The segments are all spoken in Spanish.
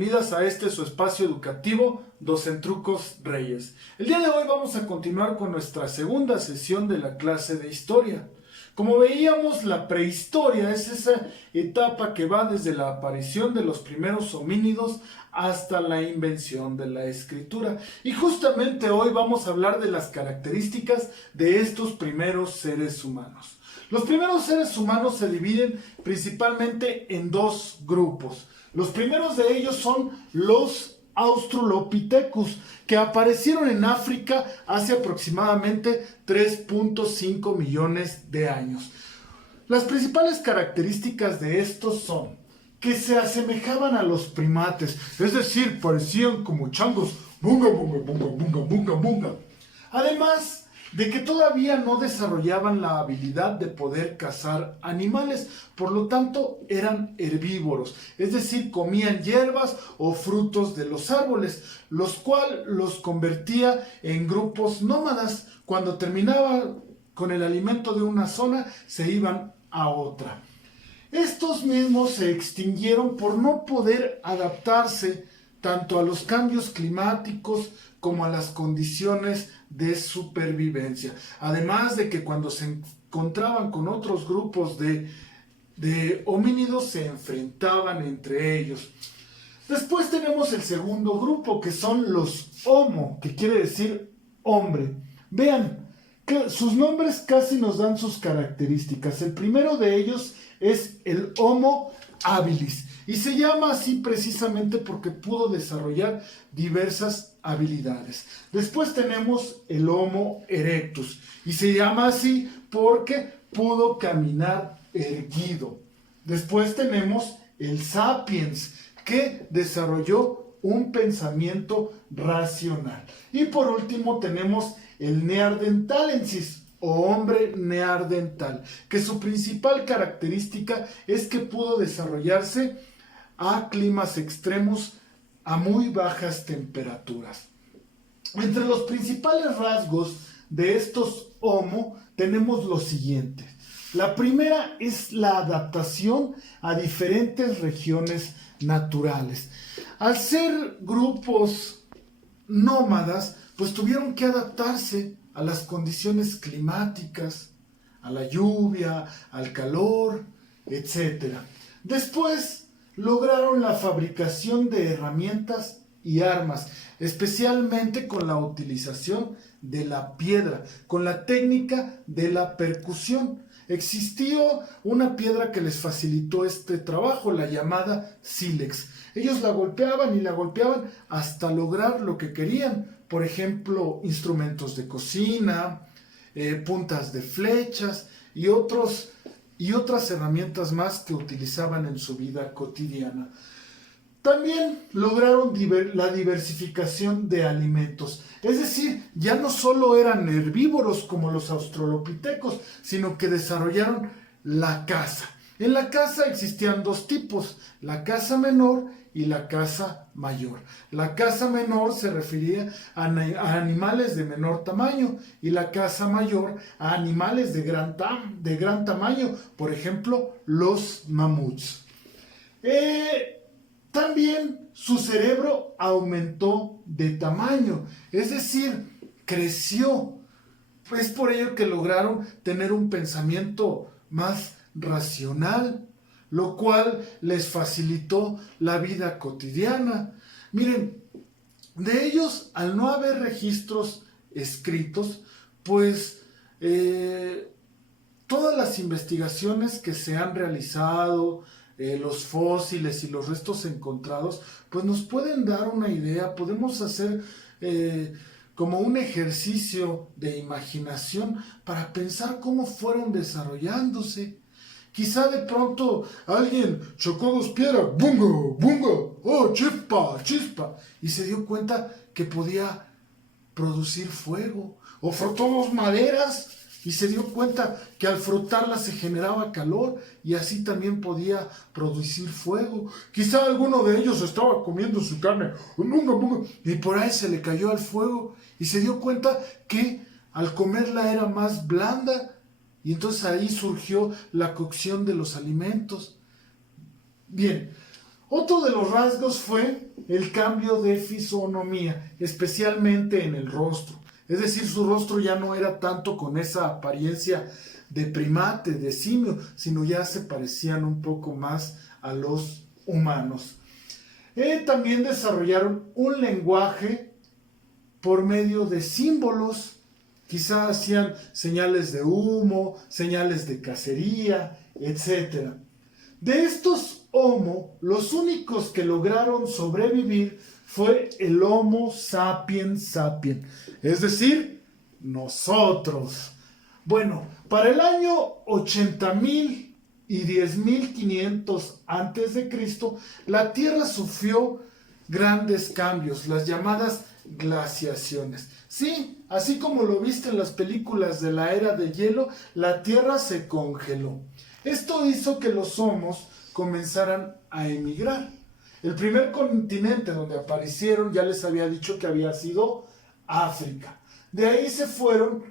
bienvenidas a este su espacio educativo Docentrucos Reyes. El día de hoy vamos a continuar con nuestra segunda sesión de la clase de historia. Como veíamos, la prehistoria es esa etapa que va desde la aparición de los primeros homínidos hasta la invención de la escritura. Y justamente hoy vamos a hablar de las características de estos primeros seres humanos. Los primeros seres humanos se dividen principalmente en dos grupos. Los primeros de ellos son los Australopithecus, que aparecieron en África hace aproximadamente 3.5 millones de años. Las principales características de estos son que se asemejaban a los primates, es decir, parecían como changos, bunga, bunga, bunga, bunga, bunga, bunga. Además de que todavía no desarrollaban la habilidad de poder cazar animales, por lo tanto eran herbívoros, es decir, comían hierbas o frutos de los árboles, los cuales los convertía en grupos nómadas. Cuando terminaban con el alimento de una zona, se iban a otra. Estos mismos se extinguieron por no poder adaptarse tanto a los cambios climáticos como a las condiciones de supervivencia. Además de que cuando se encontraban con otros grupos de homínidos se enfrentaban entre ellos. Después tenemos el segundo grupo, que son los Homo, que quiere decir hombre. Vean que sus nombres casi nos dan sus características. El primero de ellos es el Homo habilis, y se llama así precisamente porque pudo desarrollar diversas habilidades. Después tenemos el Homo erectus, y se llama así porque pudo caminar erguido. Después tenemos el Sapiens, que desarrolló un pensamiento racional. Y por último tenemos el Neanderthalensis, o hombre neandertal, que su principal característica es que pudo desarrollarse a climas extremos a muy bajas temperaturas. Entre los principales rasgos de estos Homo tenemos lo siguiente. La primera es la adaptación a diferentes regiones naturales. Al ser grupos nómadas, pues tuvieron que adaptarse a las condiciones climáticas, a la lluvia, al calor, etc. Después lograron la fabricación de herramientas y armas, especialmente con la utilización de la piedra, con la técnica de la percusión. Existió una piedra que les facilitó este trabajo, la llamada sílex. Ellos la golpeaban y la golpeaban hasta lograr lo que querían. Por ejemplo, instrumentos de cocina, puntas de flechas y otras herramientas más que utilizaban en su vida cotidiana. También lograron la diversificación de alimentos. Es decir, ya no solo eran herbívoros como los australopithecus, sino que desarrollaron la caza. En la caza existían dos tipos, la caza menor y la caza mayor. La caza menor se refería a animales de menor tamaño y la caza mayor a animales de gran tamaño, por ejemplo, los mamuts. También su cerebro aumentó de tamaño, es decir, creció. Es por ello que lograron tener un pensamiento más racional, lo cual les facilitó la vida cotidiana. Miren, de ellos, al no haber registros escritos, pues todas las investigaciones que se han realizado, los fósiles y los restos encontrados, pues nos pueden dar una idea. Podemos hacer como un ejercicio de imaginación para pensar cómo fueron desarrollándose. Quizá de pronto alguien chocó dos piedras, bunga, bunga, oh, chispa, chispa, y se dio cuenta que podía producir fuego. O frotó dos maderas y se dio cuenta que al frotarlas se generaba calor y así también podía producir fuego. Quizá alguno de ellos estaba comiendo su carne, bunga, bunga, y por ahí se le cayó al fuego y se dio cuenta que al comerla era más blanda. Y entonces ahí surgió la cocción de los alimentos. Bien, Otro de los rasgos fue el cambio de fisonomía, especialmente en el rostro. Es decir, su rostro ya no era tanto con esa apariencia de primate, de simio, sino ya se parecían un poco más a los humanos. También desarrollaron un lenguaje por medio de símbolos. Quizá hacían señales de humo, señales de cacería, etc. De estos Homo, los únicos que lograron sobrevivir fue el Homo sapiens sapiens, es decir, nosotros. Bueno, para el año 80.000 y 10.500 antes de Cristo, la Tierra sufrió grandes cambios, las llamadas glaciaciones. Sí, así como lo viste en las películas de la era de hielo, la Tierra se congeló. Esto hizo que los homos comenzaran a emigrar. El primer continente donde aparecieron, ya les había dicho que había sido África. De ahí se fueron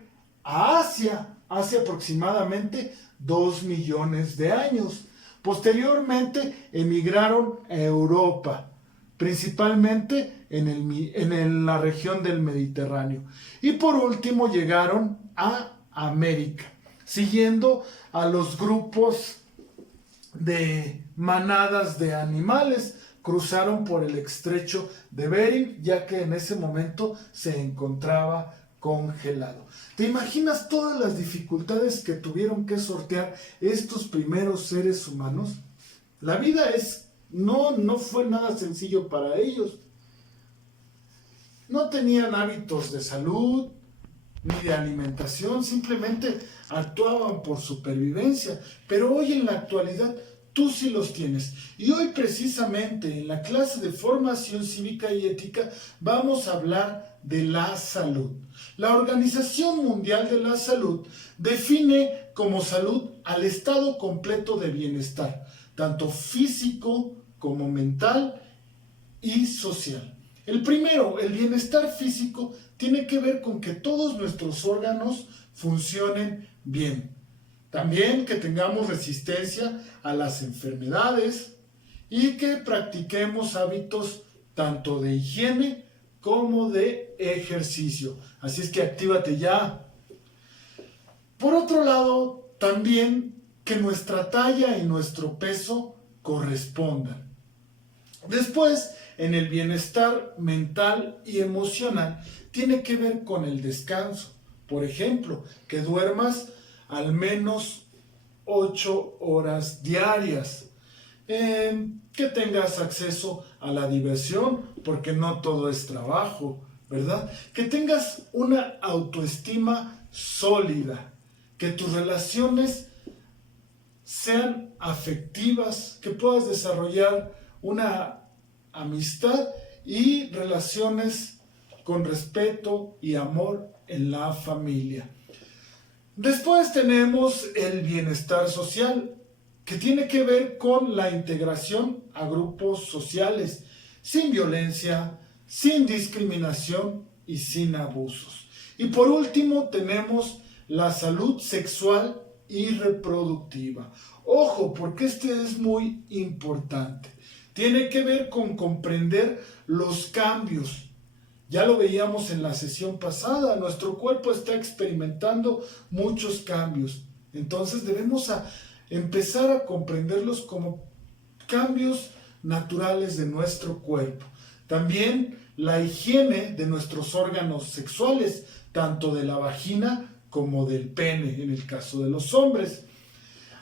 a Asia, hace aproximadamente 2 millones de años. Posteriormente emigraron a Europa, principalmente en la región del Mediterráneo. Y por último llegaron a América, siguiendo a los grupos de manadas de animales. Cruzaron por el estrecho de Bering, ya que en ese momento se encontraba congelado. ¿Te imaginas todas las dificultades que tuvieron que sortear estos primeros seres humanos? La vida no fue nada sencillo para ellos. No tenían hábitos de salud ni de alimentación, simplemente actuaban por supervivencia. Pero hoy en la actualidad tú sí los tienes. Y hoy precisamente en la clase de formación cívica y ética vamos a hablar de la salud. La Organización Mundial de la Salud define como salud al estado completo de bienestar, tanto físico como mental y social. El primero, el bienestar físico, tiene que ver con que todos nuestros órganos funcionen bien. También que tengamos resistencia a las enfermedades y que practiquemos hábitos tanto de higiene como de ejercicio. Así es que actívate ya. Por otro lado, también que nuestra talla y nuestro peso correspondan. Después, en el bienestar mental y emocional, tiene que ver con el descanso. Por ejemplo, que duermas al menos 8 horas diarias. Que tengas acceso a la diversión, porque no todo es trabajo, ¿verdad? Que tengas una autoestima sólida, que tus relaciones sean afectivas, que puedas desarrollar una amistad y relaciones con respeto y amor en la familia. Después tenemos el bienestar social, que tiene que ver con la integración a grupos sociales, sin violencia, sin discriminación y sin abusos. Y por último tenemos la salud sexual y reproductiva. Ojo, porque este es muy importante. Tiene que ver con comprender los cambios. Ya lo veíamos en la sesión pasada, nuestro cuerpo está experimentando muchos cambios. Entonces debemos empezar a comprenderlos como cambios naturales de nuestro cuerpo. También la higiene de nuestros órganos sexuales, tanto de la vagina como del pene, en el caso de los hombres.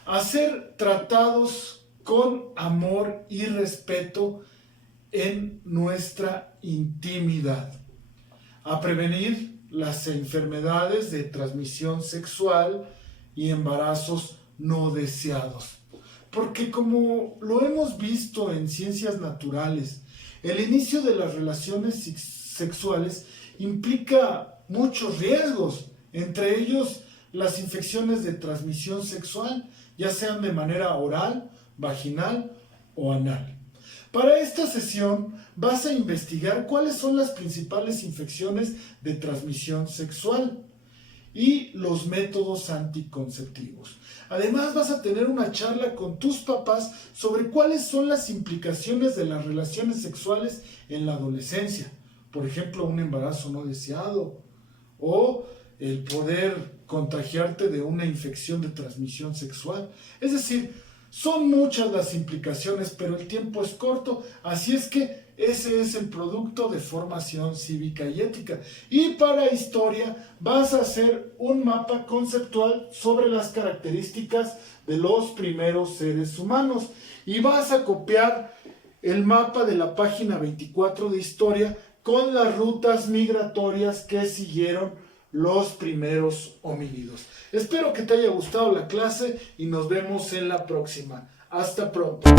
A ser tratados con amor y respeto en nuestra intimidad. A prevenir las enfermedades de transmisión sexual y embarazos no deseados. Porque como lo hemos visto en ciencias naturales, el inicio de las relaciones sexuales implica muchos riesgos, entre ellos las infecciones de transmisión sexual, ya sean de manera oral, vaginal o anal. Para esta sesión vas a investigar cuáles son las principales infecciones de transmisión sexual y los métodos anticonceptivos. Además vas a tener una charla con tus papás sobre cuáles son las implicaciones de las relaciones sexuales en la adolescencia. Por ejemplo, un embarazo no deseado o el poder contagiarte de una infección de transmisión sexual. Es decir, son muchas las implicaciones, pero el tiempo es corto, así es que ese es el producto de formación cívica y ética. Y para historia vas a hacer un mapa conceptual sobre las características de los primeros seres humanos y vas a copiar el mapa de la página 24 de historia con las rutas migratorias que siguieron los primeros homínidos. Espero que te haya gustado la clase y nos vemos en la próxima. Hasta pronto.